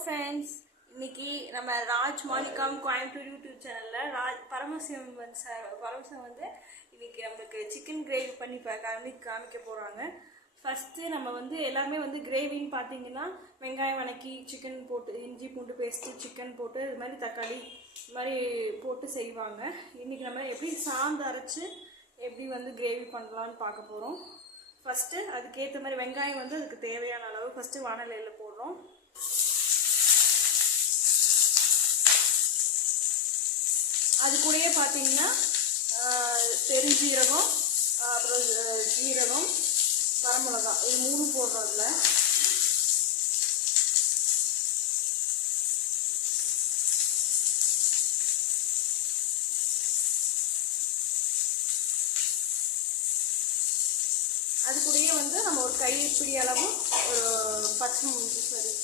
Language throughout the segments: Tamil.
ஃப்ரெண்ட்ஸ், இன்னைக்கு நம்ம ராஜ் மாலிகாம் கோயம்புத்தூர் யூடியூப் சேனலில் பரமசிவம் வந்து இன்னைக்கு நம்மளுக்கு சிக்கன் கிரேவி பண்ணி காமிக்க போகிறாங்க. ஃபஸ்ட்டு நம்ம வந்து எல்லாமே வந்து கிரேவின்னு பார்த்தீங்கன்னா வெங்காயம் வதக்கி சிக்கன் போட்டு இஞ்சி பூண்டு பேஸ்ட்டு சிக்கன் போட்டு இது மாதிரி தக்காளி இது மாதிரி போட்டு செய்வாங்க. இன்றைக்கி நம்ம எப்படி சாந்து அரைச்சி எப்படி வந்து கிரேவி பண்ணலான்னு பார்க்க போகிறோம். ஃபஸ்ட்டு அதுக்கேற்ற மாதிரி வெங்காயம் வந்து அதுக்கு தேவையான அளவு ஃபஸ்ட்டு வானலியில் போடுறோம். அது கூடயே பார்த்தீங்கன்னா பெருஞ்சீரகம், அப்புறம் ஜீரகம், வரமிளகா இது மூணும் போடுறோம். அதில் அது கூடயே வந்து நம்ம ஒரு கைப்பிடி அளவும் ஒரு பச்சை சரி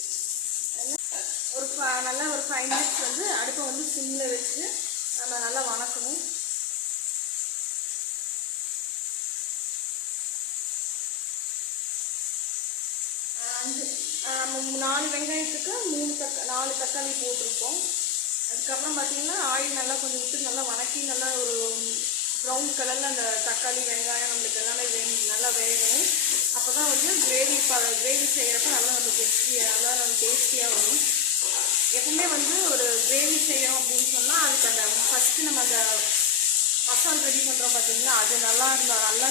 ஒரு நல்லா ஒரு 5 மினிட்ஸ் வந்து அடுப்பை வந்து சிம்மில் வச்சு நம்ம நல்லா வணக்கணும். நம்ம 4 வெங்காயத்துக்கு 4 தக்காளி போட்டிருக்கோம். அதுக்கப்புறம் பார்த்தீங்கன்னா ஆயில் நல்லா கொஞ்சம் விட்டு நல்லா வணக்கி நல்லா ஒரு ப்ரௌன் கலரில் அந்த தக்காளி வெங்காயம் நம்மளுக்கு எல்லாமே நல்லா வேகணும். அப்போ தான் வந்து கிரேவி செய்கிறப்ப நல்லா நம்மளுக்கு டேஸ்டியாக வரும். எப்பவுமே வந்து ஒரு கிரேவி செய்யணும் அப்படின்னு சொன்னால் அதுக்கு அந்த ஃபஸ்ட்டு நம்ம அந்த மசாலா ரெடி பண்ணுறோம் பார்த்தீங்கன்னா அது நல்லா இருந்தால் நல்லா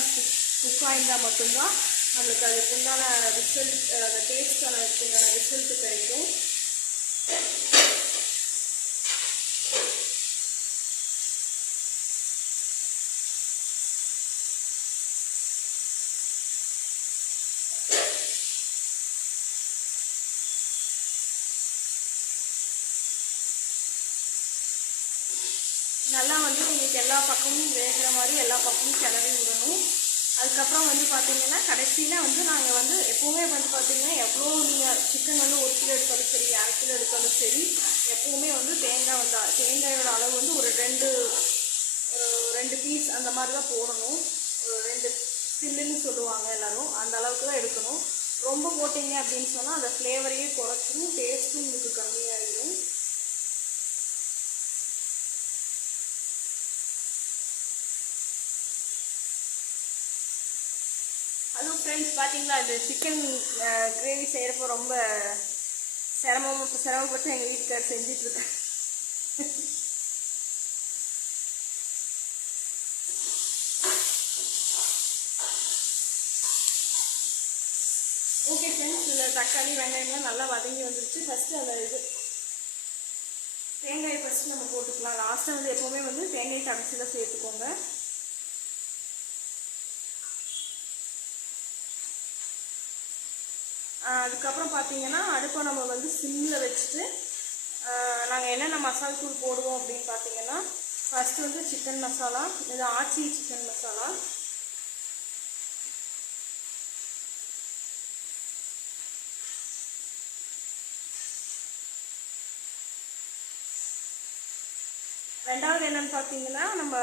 குக் ஆகிருந்தால் மட்டும்தான் நம்மளுக்கு அதுக்கு உண்டான ரிசல்ட் அந்த டேஸ்டான உண்டான ரிசல்ட்டு கிடைக்கும். நல்லா வந்து உங்களுக்கு எல்லா பக்கமும் வேகிற மாதிரி எல்லா பக்கமும் கிளறி விடணும். அதுக்கப்புறம் வந்து பார்த்தீங்கன்னா கடைசியில் வந்து நாங்கள் வந்து எப்போவுமே வந்து பார்த்தீங்கன்னா எவ்வளோ நீங்கள் சிக்கன் வந்து 1 கிலோ எடுத்தாலும் சரி 1/2 கிலோ எடுத்தாலும் சரி எப்போவுமே வந்து தேங்காயோட அளவு வந்து ஒரு 2 பீஸ் அந்த மாதிரி தான் போடணும். ஒரு 2 சில்லுன்னு சொல்லுவாங்க எல்லோரும், அந்த அளவுக்கு தான் எடுக்கணும். ரொம்ப போட்டிங்க அப்படின்னு சொன்னால் அந்த ஃப்ளேவரையே குறைச்சிடும், டேஸ்ட்டும் உங்களுக்கு கம்மியாகிடும். ஹலோ ஃப்ரெண்ட்ஸ், பார்த்தீங்களா இந்த சிக்கன் கிரேவி செய்கிறப்போ ரொம்ப சிரமப்பட்டு எங்கள் வீட்டுக்கார் செஞ்சிட்ருக்கேன். ஓகே ஃப்ரெண்ட்ஸ், இதில் தக்காளி வெங்காயம்லாம் நல்லா வதங்கி வந்துருச்சு. ஃபஸ்ட்டு அந்த தேங்காயை ஃபஸ்ட்டு நம்ம போட்டுக்கலாம். லாஸ்ட்டாக வந்து எப்போவுமே வந்து தேங்காய் கடைசியில் சேர்த்துக்கோங்க. அதுக்கப்புறம் பார்த்தீங்கன்னா அடுப்பை நம்ம வந்து சிம்மில் வச்சுட்டு நாங்கள் என்னென்ன மசாலா தூள் போடுவோம் அப்படின்னு பார்த்தீங்கன்னா ஃபஸ்ட்டு வந்து சிக்கன் மசாலா, இது ஆச்சி சிக்கன் மசாலா, ரெண்டாவது என்னென்னு பார்த்தீங்கன்னா நம்ம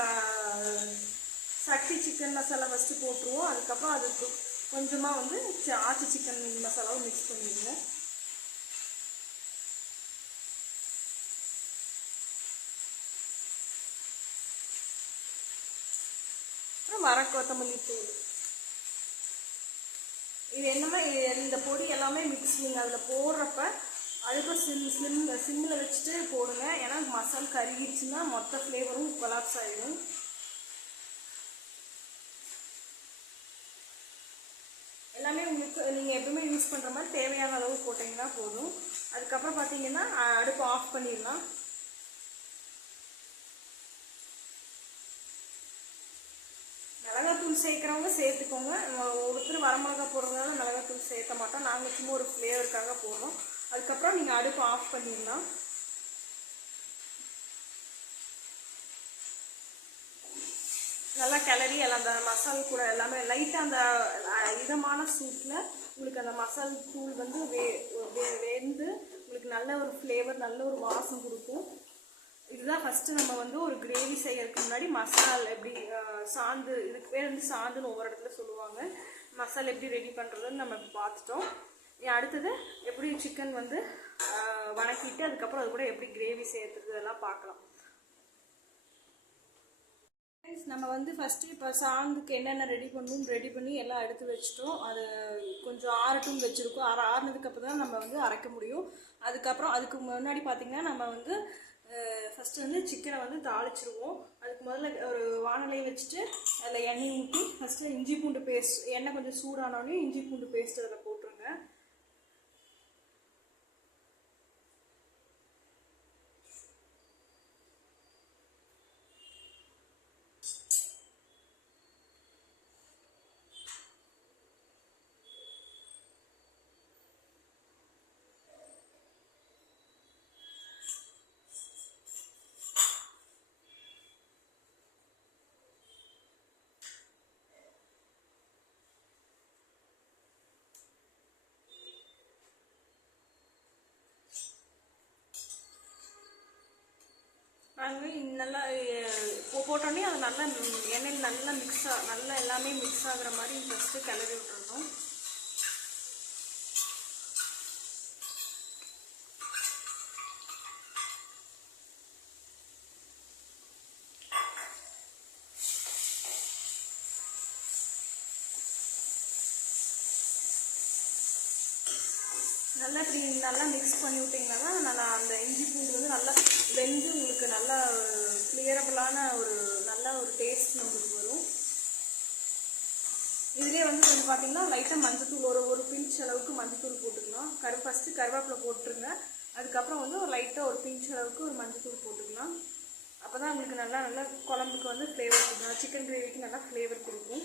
சக்தி சிக்கன் மசாலா ஃபஸ்ட்டு போட்டுருவோம். அதுக்கப்புறம் அதுக்கு கொஞ்சமாக வந்து ஆச்சி சிக்கன் மசாலாவும் மிக்ஸ் பண்ணிடுங்க. அப்புறம் கொத்தமல்லி தூள். இது என்னமே இந்த பொடி எல்லாமே மிக்ஸ் நீங்கள் அதில் போடுறப்ப அடுப்பை சிம்மில் வச்சுட்டு போடுங்க. ஏன்னா மசாலா கருகிடுச்சுன்னா மொத்த ஃப்ளேவரும் கொலாப்ஸ் ஆகிடும். எல்லாமே உங்களுக்கு நீங்கள் எப்பவுமே யூஸ் பண்ணுற மாதிரி தேவையான அளவு போட்டிங்கன்னா போதும். அதுக்கப்புறம் பார்த்தீங்கன்னா அடுப்பு ஆஃப் பண்ணிடலாம். மிளகாத்தூள் சேர்க்குறவங்க சேர்த்துக்கோங்க. ஒருத்தர் வரமிளகா போடுறதுனால மிளகாத்தூள் சேர்க்க மாட்டோம், நாங்கள் சும்மா ஒரு ஃப்ளேவருக்காக போடுறோம். அதுக்கப்புறம் நீங்கள் அடுப்பு ஆஃப் பண்ணிடலாம். நல்லா கிளறி எல்லாம் அந்த மசாலா கூட எல்லாமே லைட்டாக அந்த இதமான சூட்டில் உங்களுக்கு அந்த மசாலா தூள் வந்து வெந்து உங்களுக்கு நல்ல ஒரு ஃப்ளேவர் நல்ல ஒரு வாசம் கொடுக்கும். இதுதான் ஃபஸ்ட்டு நம்ம வந்து ஒரு கிரேவி செய்யறதுக்கு முன்னாடி மசாலா எப்படி சாந்து, இதுக்கு பேர் வந்து சாந்துன்னு ஒவ்வொரு இடத்துல சொல்லுவாங்க. மசாலா எப்படி ரெடி பண்ணுறதுன்னு நம்ம பார்த்துட்டோம். அடுத்தது எப்படி சிக்கன் வந்து வணக்கிட்டு அதுக்கப்புறம் அது கூட எப்படி கிரேவி சேர்த்துறதெல்லாம் பார்க்கலாம். நம்ம வந்து ஃபஸ்ட்டு இப்போ சாந்துக்கு என்னென்ன ரெடி பண்ணி எல்லாம் எடுத்து வச்சுட்டோம். அது கொஞ்சம் ஆறட்டும் வச்சுருக்கோம். ஆறுனதுக்கப்புறம் தான் நம்ம வந்து அரைக்க முடியும். அதுக்கு முன்னாடி பார்த்திங்கன்னா நம்ம வந்து ஃபஸ்ட்டு வந்து சிக்கனை வந்து தாளிச்சிருவோம். அதுக்கு முதல்ல ஒரு வானலை வச்சுட்டு அதில் எண்ணெய் ஊற்றி ஃபஸ்ட்டு இஞ்சி பூண்டு பேஸ்ட், எண்ணெய் கொஞ்சம் சூடானோடனே இஞ்சி பூண்டு பேஸ்ட் அதில் போட்டுருங்க. நல்லா போட்டோடனே அது நல்லா எண்ணெயில் நல்லா நல்லா எல்லாமே மிக்ஸ் ஆகுற மாதிரி ஃபஸ்ட்டு கிளறி விட்டுறணும். நல்லா மிக்ஸ் பண்ணி விட்டிங்கன்னா நல்லா அந்த இஞ்சி பூண்டு வந்து நல்லா வெந்து உங்களுக்கு நல்லா கிளியரபிளான நல்ல ஒரு டேஸ்ட் நம்மளுக்கு வரும். இதுலேயே வந்து கொஞ்சம் பார்த்தீங்கன்னா லைட்டாக மஞ்சத்தூள் ஒரு பிஞ்ச் அளவுக்கு மஞ்சத்தூள் போட்டுக்கலாம். ஃபஸ்ட்டு கருவேப்பிலை போட்டுருங்க. அதுக்கப்புறம் வந்து லைட்டாக ஒரு பிஞ்ச் அளவுக்கு ஒரு மஞ்சத்தூள் போட்டுக்கலாம். அப்போ தான் உங்களுக்கு நல்லா குழம்புக்கு வந்து ஃப்ளேவர் கொடுக்கும். சிக்கன் கிரேவிக்கு நல்லா ஃப்ளேவர் கொடுக்கும்.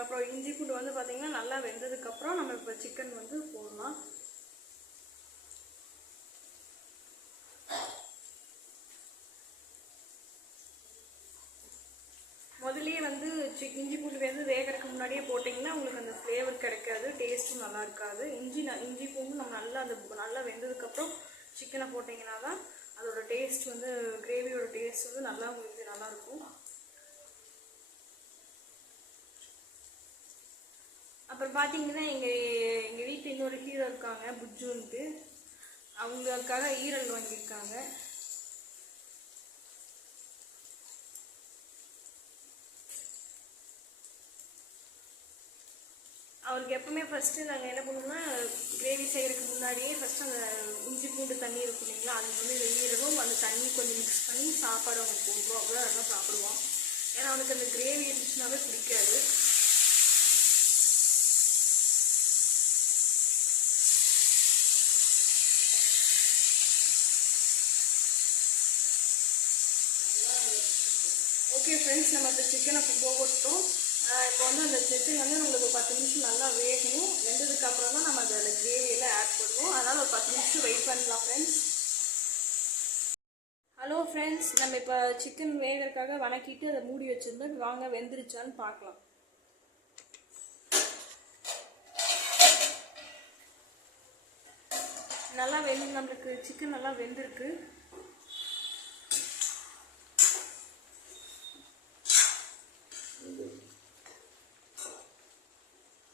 அப்புறம் இஞ்சி பூண்டு வந்து பார்த்திங்கன்னா நல்லா வெந்ததுக்கப்புறம் நம்ம இப்போ சிக்கன் வந்து போடலாம். முதலே வந்து இஞ்சி பூண்டு வேகிறதுக்கு முன்னாடியே போட்டிங்கன்னா உங்களுக்கு அந்த ஃப்ளேவர் கிடைக்காது, டேஸ்ட்டும் நல்லா இருக்காது. இஞ்சி பூண்டு நம்ம நல்லா வெந்ததுக்கப்புறம் சிக்கனை போட்டிங்கன்னா தான் அதோட டேஸ்ட் வந்து கிரேவியோட டேஸ்ட் வந்து நல்லா உங்களுக்கு நல்லாயிருக்கும். அப்புறம் பார்த்தீங்கன்னா எங்கள் வீட்டில் இன்னொரு ஹீரோ இருக்காங்க புஜ்ஜுன்ட்டு, அவங்களுக்காக ஈரல் வாங்கியிருக்காங்க. அவருக்கு எப்பவுமே ஃபஸ்ட்டு நாங்கள் என்ன பண்ணுவோம்னா கிரேவி செய்கிறதுக்கு முன்னாடியே ஃபஸ்ட்டு அந்த இஞ்சி பூண்டு தண்ணி இருக்கும் இல்லைங்களா, அது வந்து இந்த ஈரலும் அந்த தண்ணி கொஞ்சம் மிக்ஸ் பண்ணி சாப்பாடு அவங்க போடுவோம். அவ்வளோ நல்லா சாப்பிடுவோம். ஏன்னா அவனுக்கு அந்த கிரேவி இருந்துச்சுனாவே பிடிக்காது. ஓகே ஃப்ரெண்ட்ஸ், நம்ம இப்போ சிக்கனை போட்டோம். இப்போ வந்து அந்த சிக்கன் வந்து நம்மளுக்கு 10 நிமிஷம் நல்லா வேகணும். வெந்ததுக்கப்புறம் தான் நம்ம அதில் கிரேவியெல்லாம் ஆட் பண்ணுவோம். அதனால் ஒரு 10 நிமிஷம் வெயிட் பண்ணலாம் ஃப்ரெண்ட்ஸ். ஹலோ ஃப்ரெண்ட்ஸ், நம்ம இப்போ சிக்கன் வேகிறதுக்காக வணக்கிட்டு அதை மூடி வச்சுருந்தோம். வாங்க வெந்துருச்சான்னு பார்க்கலாம். நல்லா நம்மளுக்கு சிக்கன் நல்லா வெந்திருக்கு.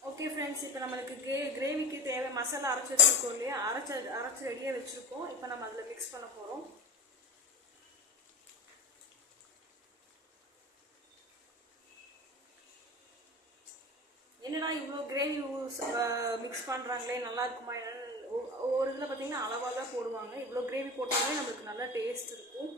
ஓகே ஃப்ரெண்ட்ஸ், இப்போ நம்மளுக்கு கிரேவிக்கு தேவை மசாலா அரைச்சி வச்சுருக்கோம் இல்லையா, அரைச்சி ரெடியாக வச்சுருக்கோம். இப்போ நம்ம அதில் மிக்ஸ் பண்ண போகிறோம். என்னடா இவ்வளோ கிரேவி மிக்ஸ் பண்ணுறாங்களே, நல்லா இருக்குமா என்னன்னு ஒவ்வொரு இதில் பார்த்தீங்கன்னா அளவாக தான் போடுவாங்க. இவ்வளோ கிரேவி போட்டாலே நம்மளுக்கு நல்லா டேஸ்ட் இருக்கும்.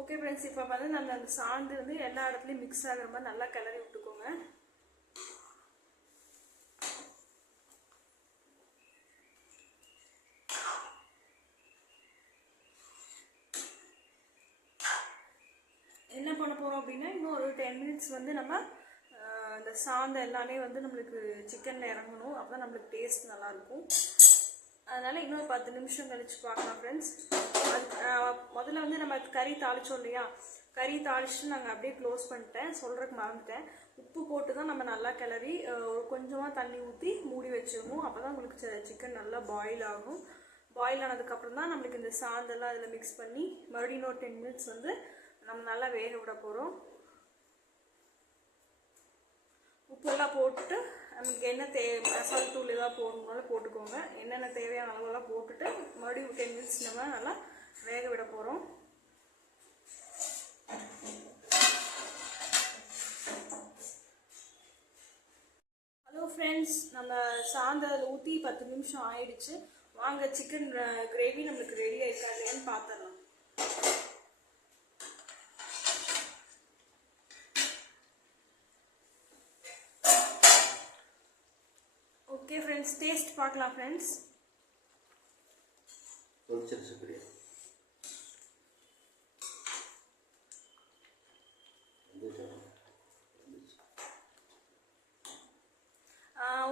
ஓகே ஃப்ரெண்ட்ஸ், இப்போ வந்து நம்ம அந்த சாந்து வந்து எல்லா இடத்துலையும் மிக்ஸ் ஆகிற மாதிரி நல்லா கிளறி விட்டுக்கோங்க. பண்ண போகிறோம் அப்படின்னா இன்னும் ஒரு 10 மினிட்ஸ் வந்து நம்ம இந்த சாந்தம் எல்லாமே வந்து நம்மளுக்கு சிக்கனில் இறங்கணும். அப்போ தான் நம்மளுக்கு டேஸ்ட் நல்லாயிருக்கும். அதனால் இன்னொரு 10 நிமிஷம் கழித்து பார்க்கலாம் ஃப்ரெண்ட்ஸ். முதல்ல வந்து நம்ம கறி தாளித்தோம் இல்லையா, கறி தாளிச்சுட்டு நாங்கள் அப்படியே க்ளோஸ் பண்ணிட்டேன், சொல்கிறதுக்கு மறந்துட்டேன். உப்பு போட்டு தான் நம்ம நல்லா கிளறி கொஞ்சமாக தண்ணி ஊற்றி மூடி வச்சிடணும். அப்போ தான் உங்களுக்கு சிக்கன் நல்லா பாயில் ஆகும். பாயில் ஆனதுக்கப்புறம் தான் நம்மளுக்கு இந்த சாந்தெல்லாம் அதில் மிக்ஸ் பண்ணி மறுபடியும் இன்னொரு 10 மினிட்ஸ் வந்து நம்ம நல்லா வேக விட போகிறோம். உப்பெல்லாம் போட்டுட்டு நமக்கு என்ன மசாலா தூள் ஏதாவது போடணுனாலும் போட்டுக்கோங்க. என்னென்ன தேவையான அளவெல்லாம் போட்டுட்டு மறுபடியும் 10 மினிட்ஸ் நம்ம நல்லா வேக விட போகிறோம். ஹலோ ஃப்ரெண்ட்ஸ், நம்ம சாந்தல் ஊற்றி 10 நிமிஷம் ஆயிடுச்சு. வாங்க சிக்கன் கிரேவி நம்மளுக்கு ரெடி ஆகிருக்காதுன்னு பார்த்துடலாம். ஓகே ஃப்ரெண்ட்ஸ், டேஸ்ட் பார்க்கலாம் ஃப்ரெண்ட்ஸ்.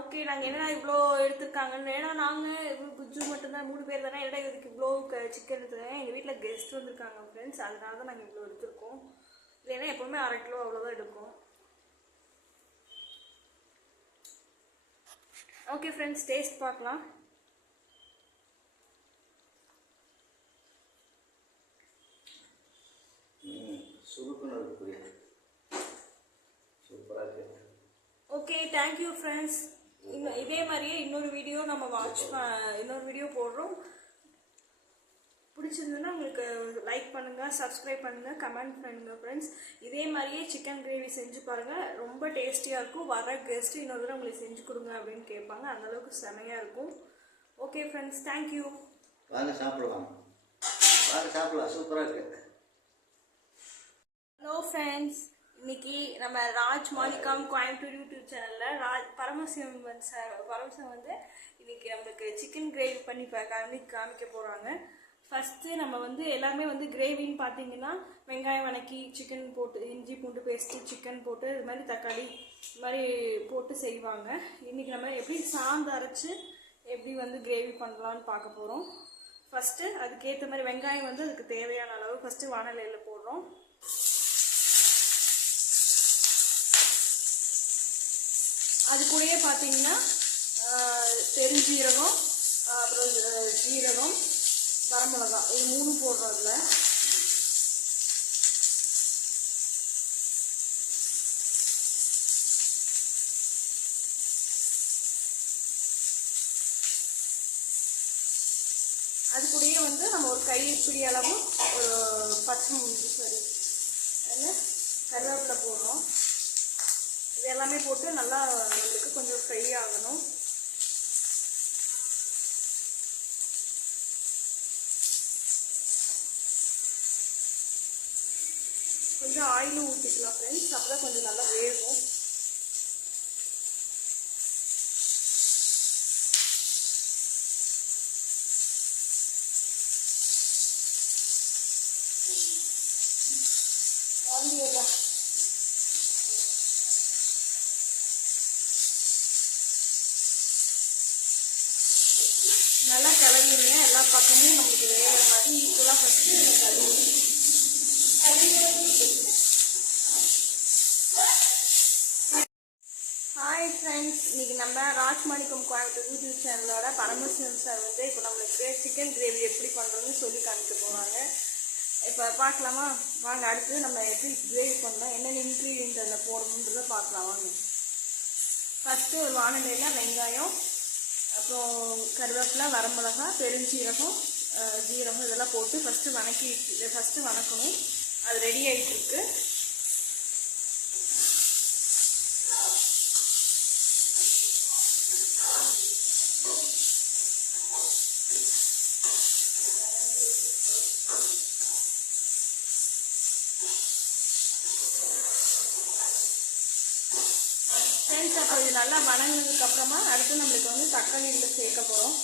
ஓகே, நாங்கள் என்னடா இவ்வளோ எடுத்துருக்காங்கன்னு, ஏன்னா நாங்கள் புஜ்ஜு மட்டும்தான் 3 பேர் தானே, என்னடா இதுக்கு இவ்வளோ சிக்கன் எடுத்துருக்கேன். எங்கள் வீட்டில் கெஸ்ட் வந்திருக்காங்க ஃப்ரெண்ட்ஸ், அதனால தான் நாங்கள் இவ்வளோ எடுத்துருக்கோம். இல்லைன்னா எப்போவுமே 1/2 கிலோ அவ்வளோதான் எடுக்கும். ஓகே ஃப்ரெண்ட்ஸ், டேஸ்ட் பார்க்கலாம். Okay, thank you friends. இதே மாதிரியே இன்னொரு வீடியோ நம்ம இன்னொரு வீடியோ போடுறோம். பிடிச்சிருந்ததுன்னா உங்களுக்கு லைக் பண்ணுங்கள், சப்ஸ்கிரைப் பண்ணுங்கள், கமெண்ட் பண்ணுங்கள் ஃப்ரெண்ட்ஸ். இதே மாதிரியே சிக்கன் கிரேவி செஞ்சு பாருங்கள், ரொம்ப டேஸ்டியாக இருக்கும். வர கெஸ்ட்டு இன்னொரு தடவை உங்களுக்கு செஞ்சு கொடுங்க அப்படின்னு கேட்பாங்க, அந்தளவுக்கு செமையாக இருக்கும். Okay friends, thank you. வாங்க சாப்பிடலாம், சூப்பராக இருக்கு. ஹலோ ஃப்ரெண்ட்ஸ், இன்னைக்கு நம்ம ராஜ் மாணிக்கம் கோயம்புத்தூர் யூடியூப் சேனலில் பரமசிவம் சார் வந்து இன்னைக்கு நம்மளுக்கு சிக்கன் கிரேவி பண்ணி காமிக்க போகிறாங்க. ஃபஸ்ட்டு நம்ம வந்து எல்லாமே வந்து கிரேவின்னு பார்த்தீங்கன்னா வெங்காயம் வதக்கி சிக்கன் போட்டு, இஞ்சி பூண்டு பேஸ்ட்டு, சிக்கன் போட்டு, இது மாதிரி தக்காளி இது மாதிரி போட்டு செய்வாங்க. இன்றைக்கி நம்ம எப்படி சாந்து அரைச்சி எப்படி வந்து கிரேவி பண்ணலான்னு பார்க்க போகிறோம். ஃபஸ்ட்டு அதுக்கேற்ற மாதிரி வெங்காயம் வந்து அதுக்கு தேவையான அளவு ஃபஸ்ட்டு வானலியில் போடுறோம். அது கூடயே பார்த்தீங்கன்னா பெருஞ்சீரகம், அப்புறம் ஜீரகம், வரமிளகா, இது 3 போடுறதுல. அது கூடயே வந்து நம்ம ஒரு கைப்பிடி அளவு ஒரு பச்சை கருவேப்பிலை போடுறோம். இது எல்லாமே போட்டு நல்லா நம்மளுக்கு கொஞ்சம் ஃப்ரை ஆகணும். கொஞ்சம் ஆயிலும் ஊற்றிக்கலாம் ஃப்ரெண்ட்ஸ், அப்போ தான் கொஞ்சம் நல்லா வேகும். நல்லா கிளறிடுங்க, எல்லா பக்கமும் நம்மளுக்கு வேகிற மாதிரி ஈக்குவலாக ஃபஸ்ட்டு கழுவி. ஹாய் ஃப்ரெண்ட்ஸ், இன்றைக்கி நம்ம ராஜ் மாணிக்கம் கோயம்புத்தூர் யூடியூப் சேனலோட பரமசிவம் சார் வந்து இப்போ நம்மளுக்கு சிக்கன் கிரேவி எப்படி பண்ணுறோன்னு சொல்லி காமிக்க போகிறாங்க. இப்போ பார்க்கலாமா? வாங்க, அடுத்து நம்ம எப்படி கிரேவி பண்ணலாம், என்னென்ன இன்க்ரீடியன்ட் அதில் போடணுன்றதை பார்க்கலாம் வாங்க. ஃபஸ்ட்டு ஒரு வானலியில் வெங்காயம், அப்புறம் கருவேப்பிலை, வரமிளகா, பெருஞ்சீரகம், ஜீரகம் இதெல்லாம் போட்டு ஃபஸ்ட்டு வதக்கணும். அது ரெடி ஆகிட்டுருக்கு. ஃப்ரெண்ட்ஸ், அப்போ இது நல்லா வதங்கினதுக்கப்புறமா அடுத்து நம்மளுக்கு வந்து தக்காளி இதில் சேர்க்க போகிறோம்.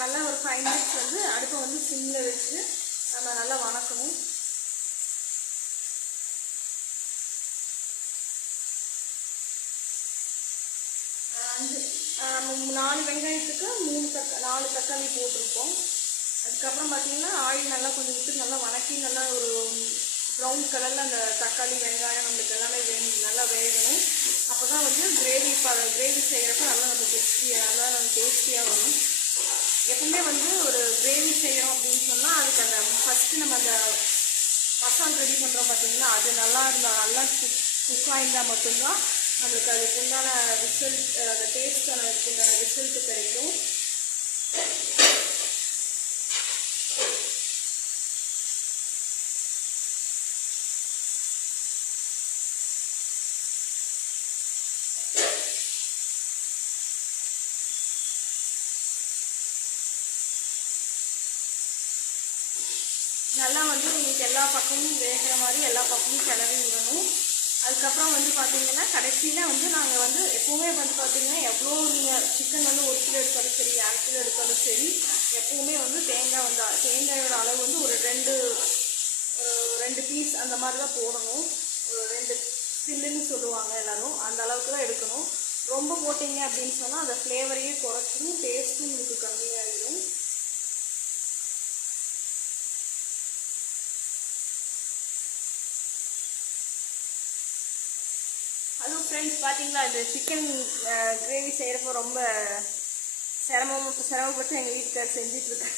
நல்லா ஒரு 5 மினிட்ஸ் வந்து அடுப்பை வந்து சிம்மில் வச்சு நம்ம நல்லா வணக்கணும். நம்ம 4 வெங்காயத்துக்கு 4 தக்காளி போட்டிருக்கோம். அதுக்கப்புறம் பார்த்திங்கன்னா ஆயில் நல்லா கொஞ்சம் விட்டு நல்லா வணக்கி நல்லா ஒரு ப்ரௌன் கலரில் அந்த தக்காளி வெங்காயம் நம்மளுக்கு எல்லாமே நல்லா வேகணும். அப்போ தான் வந்து கிரேவி செய்கிறப்ப நல்லா நம்ம டேஸ்டியாக வரும். எப்பவுமே வந்து ஒரு கிரேவி செய்கிறோம் அப்படின்னு சொன்னால் அதுக்கு அந்த ஃபஸ்ட்டு நம்ம அந்த மசாலா ரெடி பண்ணுறோம் பார்த்திங்கன்னா அது நல்லா இருந்தால் நல்லா குக்காக இருந்தால் மட்டும்தான் நம்மளுக்கு அதுக்கு உண்டான ரிசல்ட், அந்த டேஸ்ட்டான உண்டான ரிசல்ட்டு கிடைக்கும். நல்லா வந்து உங்களுக்கு எல்லா பக்கமும் வேகிற மாதிரி எல்லா பக்கமும் கிளறி விடணும். அதுக்கப்புறம் வந்து பார்த்திங்கன்னா கடைசியில் வந்து நாங்கள் வந்து எப்போவுமே வந்து பார்த்திங்கன்னா எவ்வளோ நீங்கள் சிக்கன் வந்து 1 கிலோ எடுத்தாலும் சரி 2 கிலோ எடுத்தாலும் சரி எப்போவுமே வந்து தேங்காயோட அளவு வந்து ஒரு 2 பீஸ் அந்த மாதிரி தான் போடணும். ஒரு 2 சில்லுன்னு சொல்லுவாங்க எல்லோரும், அந்த அளவுக்கு தான் எடுக்கணும். ரொம்ப போட்டிங்க அப்படின்னு சொன்னால் அந்த ஃப்ளேவரையே குறைச்சிடும், டேஸ்ட்டும் உங்களுக்கு கம்மியாகிடும். அதுவும் ஃப்ரெண்ட்ஸ் பார்த்தீங்களா, இந்த சிக்கன் கிரேவி செய்கிறப்போ ரொம்ப சிரமப்பட்டு எங்கள் வீட்டுக்கார் செஞ்சிட்ருக்கேன்.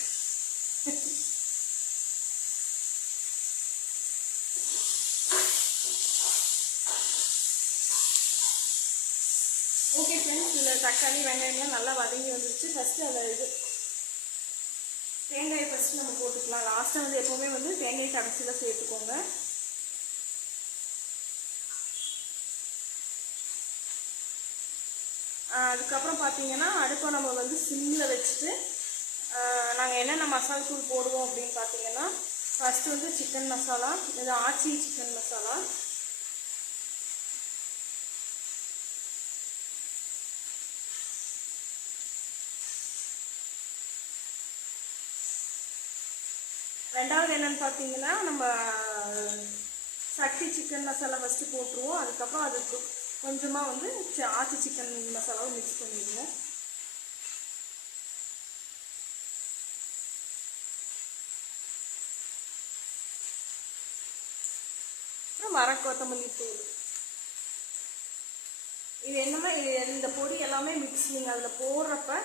ஓகே ஃப்ரெண்ட்ஸ், இதில் தக்காளி வெங்காயம்லாம் நல்லா வதங்கி வந்துருச்சு. ஃபஸ்ட்டு அதில் தேங்காயை ஃபஸ்ட்டு நம்ம போட்டுக்கலாம். லாஸ்ட்டாக வந்து எப்போவுமே வந்து தேங்காய் கடைசியில் சேர்த்துக்கோங்க. அதுக்கப்புறம் பார்த்தீங்கன்னா அடுப்பை நம்ம வந்து சிம்மில் வச்சுட்டு நாங்கள் என்னென்ன மசாலா தூள் போடுவோம் அப்படின்னு பார்த்தீங்கன்னா ஃபஸ்ட்டு வந்து சிக்கன் மசாலா, இது ஆச்சி சிக்கன் மசாலா. ரெண்டாவது என்னென்னு பார்த்தீங்கன்னா நம்ம சக்தி சிக்கன் மசாலா ஃபஸ்ட்டு போட்டுருவோம். அதுக்கப்புறம் அதுக்கு கொஞ்சமாக வந்து ஆச்சி சிக்கன் மசாலாவும் மிக்ஸ் பண்ணிடுவோம். அப்புறம் கொத்தமல்லி தூள். இது என்னன்னா இந்த பொடி எல்லாமே மிக்ஸ் நீங்கள் அதில் போடுறப்ப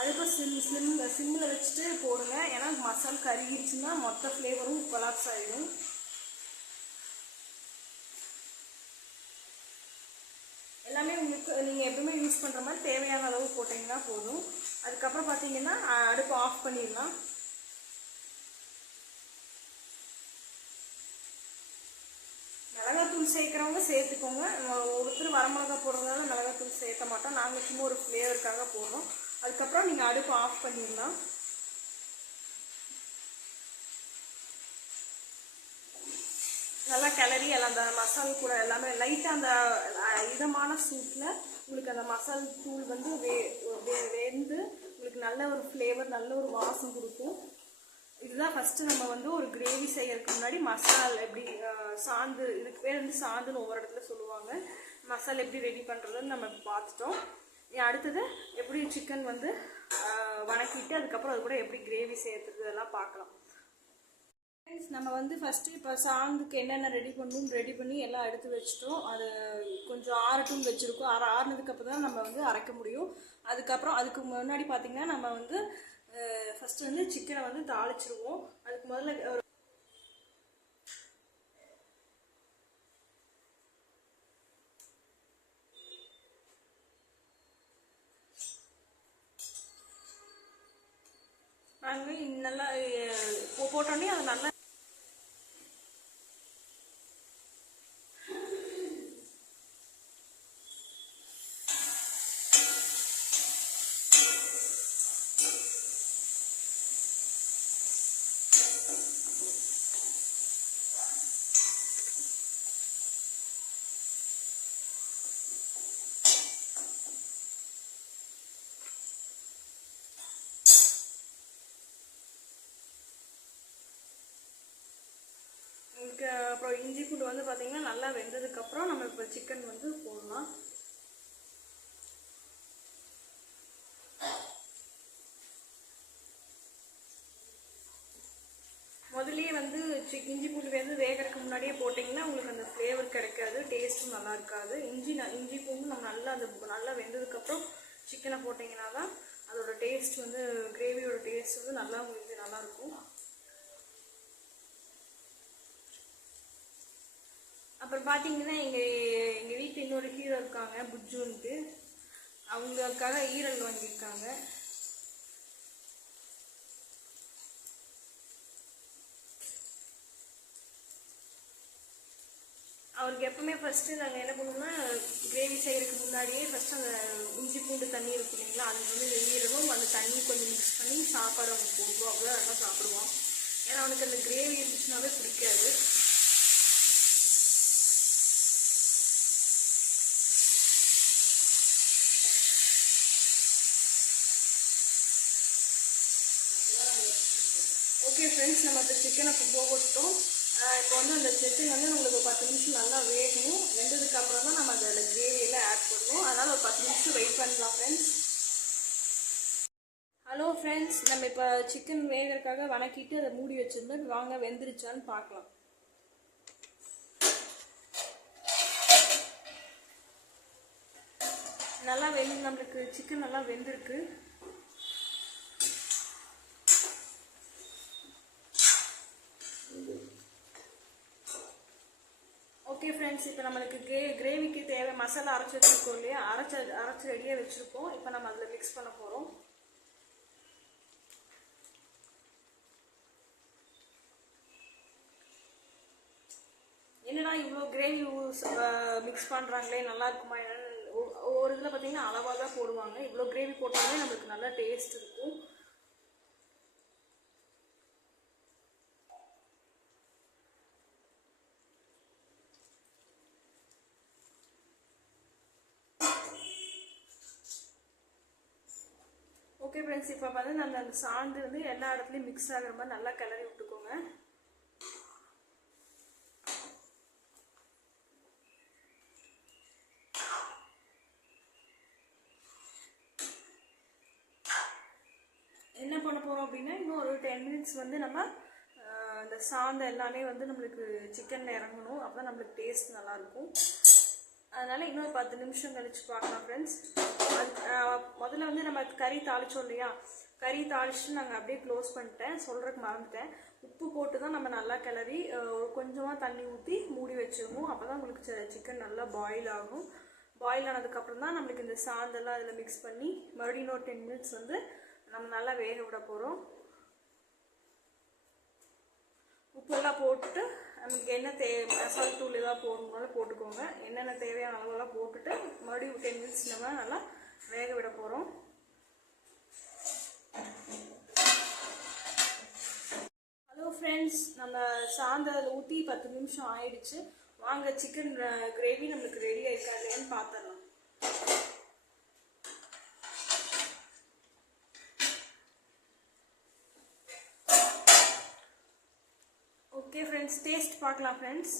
அடுப்பை சிம்மில் வச்சுட்டு போடுங்க. ஏன்னா மசாலா கருகிடுச்சுன்னா மொத்த ஃப்ளேவரும் கொலாப்ஸ் ஆகிடும். எல்லாமே உங்களுக்கு நீங்கள் எப்பவுமே யூஸ் பண்ணுற மாதிரி தேவையான அளவு போட்டிங்கன்னா போதும். அதுக்கப்புறம் பார்த்தீங்கன்னா அடுப்பு ஆஃப் பண்ணிடலாம். மிளகாத்தூள் சேர்க்குறவங்க சேர்த்துக்கோங்க. ஒருத்தர் வரமிளகா போடுறதுனால மிளகாத்தூள் சேர்க்க மாட்டோம், நாங்கள் சும்மா ஒரு ஃப்ளேவருக்காக போடுறோம். அதுக்கப்புறம் நீங்கள் அடுப்பு ஆஃப் பண்ணிடலாம். நல்லா கிளறி எல்லாம் அந்த மசாலா கூட எல்லாமே லைட்டாக அந்த இதமான சூட்டில் உங்களுக்கு அந்த மசாலா தூள் வந்து வெந்து உங்களுக்கு நல்ல ஒரு ஃப்ளேவர், நல்ல ஒரு வாசம் கொடுக்கும். இதுதான் ஃபஸ்ட்டு நம்ம வந்து ஒரு கிரேவி செய்யறதுக்கு முன்னாடி மசாலா எப்படி சாந்து, இதுக்கு பேர் வந்து சாந்துன்னு ஒவ்வொரு இடத்துல சொல்லுவாங்க. மசாலா எப்படி ரெடி பண்ணுறதுன்னு நம்ம பார்த்துட்டோம். அடுத்தது எப்படி சிக்கன் வந்து வணக்கிட்டு அதுக்கப்புறம் அது கூட எப்படி கிரேவி செய்யறது இதெல்லாம் பார்க்கலாம். நம்ம வந்து ஃபஸ்ட்டு இப்போ சாந்துக்கு என்னென்ன ரெடி பண்ணி எல்லாம் எடுத்து வச்சுட்டோம். அது கொஞ்சம் ஆறட்டும் வச்சுருக்கோம். ஆறுனதுக்கப்புறம் தான் நம்ம வந்து அரைக்க முடியும். அதுக்கு முன்னாடி பார்த்திங்கன்னா நம்ம வந்து ஃபஸ்ட்டு வந்து சிக்கனை வந்து தாளிச்சிருவோம். அதுக்கு முதல்ல நாங்கள் நல்லா போட்டோன்னே அது நல்லா இஞ்சி பூண்டு வந்து பார்த்தீங்கன்னா நல்லா வெந்ததுக்கப்புறம் நம்ம இப்போ சிக்கன் வந்து போடலாம். முதல்லயே வந்து இஞ்சி பூண்டு வந்து வேகிறதுக்கு முன்னாடியே போட்டிங்கன்னா உங்களுக்கு அந்த ஃப்ளேவர் கிடைக்காது, டேஸ்ட்டும் நல்லா இருக்காது. இஞ்சி பூண்டு நம்ம நல்லா வெந்ததுக்கப்புறம் சிக்கனை போட்டிங்கன்னா தான் அதோட டேஸ்ட் வந்து கிரேவியோட டேஸ்ட் வந்து நல்லா உங்களுக்கு நல்லாயிருக்கும். அப்புறம் பார்த்தீங்கன்னா எங்கள் வீட்டில் இன்னொரு ஹீரோ இருக்காங்க புஜ்ஜுன்ட்டு, அவங்களுக்காக ஈரல் வாங்கியிருக்காங்க. அவருக்கு எப்பவுமே ஃபஸ்ட்டு நாங்கள் என்ன பண்ணுவோம்னா கிரேவி செய்கிறதுக்கு முன்னாடியே ஃபஸ்ட்டு அந்த இஞ்சி பூண்டு தண்ணி இருக்கு இல்லைங்களா, அதுக்கு வந்து வெளியிடணும். அந்த தண்ணி கொஞ்சம் மிக்ஸ் பண்ணி சாப்பாடு அவனுக்கு போடுவோம். அவ்வளோ நல்லா சாப்பிடுவான். ஏன்னா அவனுக்கு அந்த கிரேவி இருந்துச்சுனாவே பிடிக்காது. ஓகே ஃப்ரெண்ட்ஸ், நம்ம இப்போ சிக்கனை போட்டோம். இப்போ வந்து அந்த சிக்கன் வந்து நம்மளுக்கு ஒரு 10 நிமிஷம் நல்லா வேகணும். வெந்ததுக்கு அப்புறம் தான் நம்ம அதில் கிரேவியெல்லாம் ஆட் பண்ணுவோம். அதனால் ஒரு 10 நிமிஷம் வெயிட் பண்ணலாம் ஃப்ரெண்ட்ஸ். ஹலோ ஃப்ரெண்ட்ஸ், நம்ம இப்போ சிக்கன் வேகிறதுக்காக வணக்கிட்டு அதை மூடி வச்சுருந்தோம். வாங்க வெந்துருச்சான்னு பார்க்கலாம். நல்லா நம்மளுக்கு சிக்கன் நல்லா வெந்திருக்கு. ஓகே ஃப்ரெண்ட்ஸ், இப்போ நம்மளுக்கு கிரேவிக்கு தேவை மசாலா அரைச்சி வச்சுருக்கோம் இல்லையா, அரைச்சி ரெடியாக வச்சுருக்கோம். இப்போ நம்ம அதில் மிக்ஸ் பண்ண போகிறோம். என்னடா இவ்வளோ கிரேவி மிக்ஸ் பண்ணுறாங்களே, நல்லா இருக்குமா என்னன்னு ஒரு இதில் பார்த்தீங்கன்னா அளவாக தான் போடுவாங்க. இவ்வளோ கிரேவி போட்டாலே நம்மளுக்கு நல்லா டேஸ்ட் இருக்கும். ஓகே ஃப்ரெண்ட்ஸ், இப்போ வந்து நம்ம அந்த சாந்து வந்து எல்லா இடத்துலையும் மிக்ஸ் ஆகிற மாதிரி நல்லா கிளறி விட்டுக்கோங்க. என்ன பண்ண போகிறோம் அப்படின்னா, இன்னும் ஒரு 10 மினிட்ஸ் வந்து நம்ம இந்த சாந்து எல்லாமே வந்து நம்மளுக்கு சிக்கனில் இறங்கணும். அப்போ தான் நம்மளுக்கு டேஸ்ட் நல்லாயிருக்கும். அதனால் இன்னொரு 10 நிமிஷம் கழிச்சு பார்க்கலாம் ஃப்ரெண்ட்ஸ். முதல்ல வந்து நம்ம கறி தாளித்தோம் இல்லையா, கறி தாளிச்சுட்டு நாங்கள் அப்படியே க்ளோஸ் பண்ணிட்டேன், சொல்கிறதுக்கு மறந்துட்டேன். உப்பு போட்டு தான் நம்ம நல்லா கிளறி கொஞ்சமாக தண்ணி ஊற்றி மூடி வச்சுருவோம். அப்போ தான் உங்களுக்கு சிக்கன் நல்லா பாயில் ஆகும். பாயில் ஆனதுக்கப்புறம் தான் நம்மளுக்கு இந்த சாந்தெல்லாம் அதில் மிக்ஸ் பண்ணி மறுபடியும் இன்னொரு 10 மினிட்ஸ் வந்து நம்ம நல்லா வேக விட போகிறோம். உப்பெல்லாம் போட்டுட்டு நமக்கு என்ன மசாலா தூள் ஏதாவது போடணுனாலும் போட்டுக்கோங்க. என்னென்ன தேவையான அளவெல்லாம் போட்டுட்டு மறுபடியும் 10 மினிட்ஸ் நம்ம நல்லா வேக விட போகிறோம். ஹலோ ஃப்ரெண்ட்ஸ், நம்ம சாந்தத்தில் ஊற்றி 10 நிமிஷம் ஆயிடுச்சு. வாங்க சிக்கன் கிரேவி நம்மளுக்கு ரெடி ஆயிருக்காதுன்னு பார்த்துடலாம். ஓகே ஃப்ரெண்ட்ஸ், டேஸ்ட் பார்க்கலாம் ஃப்ரெண்ட்ஸ்.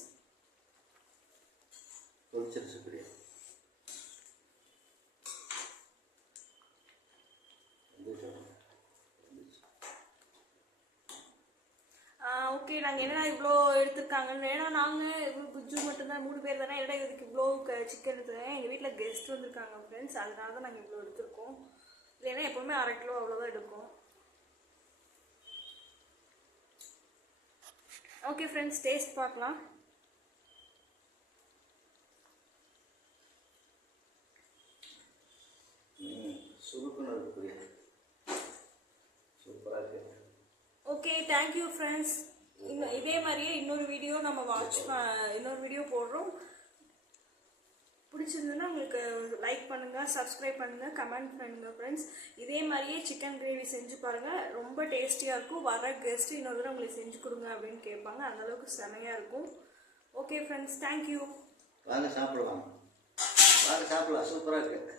ஓகே, நாங்கள் என்னடா இவ்வளோ எடுத்துருக்காங்கன்னு, ஏன்னா நாங்கள் புஜ்ஜு மட்டும்தான் 3 பேர் தானே, என்னடா இதுக்கு இவ்வளோ சிக்கன் எடுத்துருக்கேன். எங்கள் வீட்டில் கெஸ்ட் வந்திருக்காங்க ஃப்ரெண்ட்ஸ், அதனால தான் நாங்கள் இவ்வளோ எடுத்துருக்கோம். இல்லைன்னா எப்போவுமே 1/2 கிலோ அவ்வளோதான் எடுக்கும். ஓகே ஃப்ரெண்ட்ஸ், டேஸ்ட் பார்க்கலாம். Okay, thank you friends. இதே மாதிரியே இன்னொரு வீடியோ இன்னொரு வீடியோ போடுறோம். பிடிச்சிருந்ததுன்னா உங்களுக்கு லைக் பண்ணுங்கள், சப்ஸ்கிரைப் பண்ணுங்கள், கமெண்ட் பண்ணுங்கள் ஃப்ரெண்ட்ஸ். இதே மாதிரியே சிக்கன் கிரேவி செஞ்சு பாருங்கள், ரொம்ப டேஸ்டியாக இருக்கும். வர கெஸ்ட்டு இன்னொரு தடவை உங்களுக்கு செஞ்சு கொடுங்க அப்படின்னு கேட்பாங்க, அந்தளவுக்கு செமையாக இருக்கும். Okay friends, thank you. வாங்க சாப்பிடலாம், சூப்பராக இருக்குது.